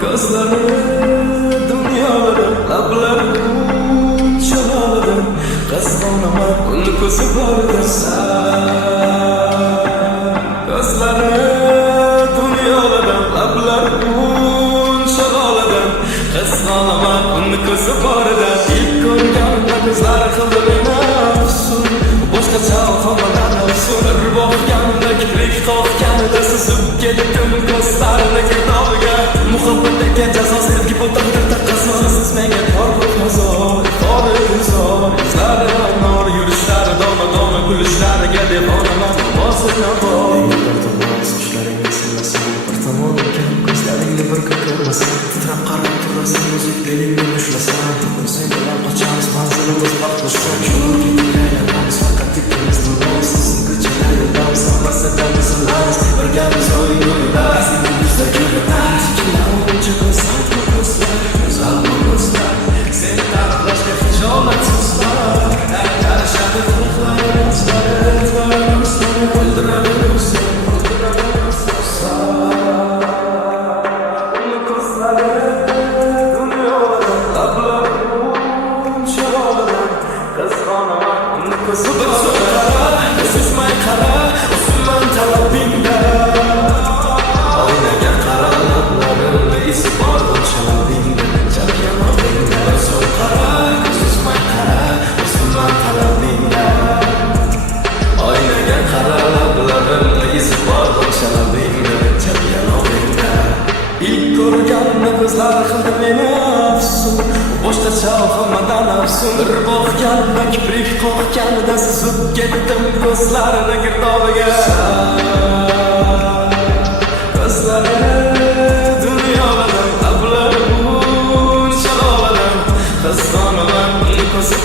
Gözleri dünyaları, labları çalaları, kızgınama uykusu vardır gözleri dünyaları, labları çalaları, kızgınama uykusu vardır. İlk görgende kızlar kıldı beni afsun, boşka çalkamadan afsun. Irboq yanında kiprik tokkanida sızıp ketdim gözlarına girdobga. Muhabbat ekan jazo, sevgi bu taqdirda qasam. Siz menga tor bo'lmazor, torizor. Izlari nor, yurishlari dona kulishlariga devonaman. Bosina bor sochlaringni sillasam, bir tomon ekan ko'zlaringni bir ko'rmasam. Titrab qarab turasan, o'zing belingni mushlasam. Sen bilan qochamiz, manzilimiz vaqtlashgan. Yo'l ketayotamiz, faqat ikkimiz nurimiz. Ko'chalar yo'lamiz, hammasida bizlarimiz. Birgamiz o'yinlar, bizda ko'ramiz. Seni taraflaşka hiç olmaksızlar. Karışadı kılıklarımızları, öldürebilirsin, Onu kızları, dünyaları, lablarım, çalalarım. Kızganamak, onu kızganamak. Susmay kara, Osman talabinde. Oynagan kara lablarımda izi var o çalabinde. İlk ko'rganimda ko'zlar qildi meni afsun, boshqa chalg'imadan afsun. Irboq yanimda kiprik qoqganida suzib ketdim ko'zlarini girdobiga. Ko'zlari dunyolardan, lablarim chalolardan, qizg'onaman ko'zi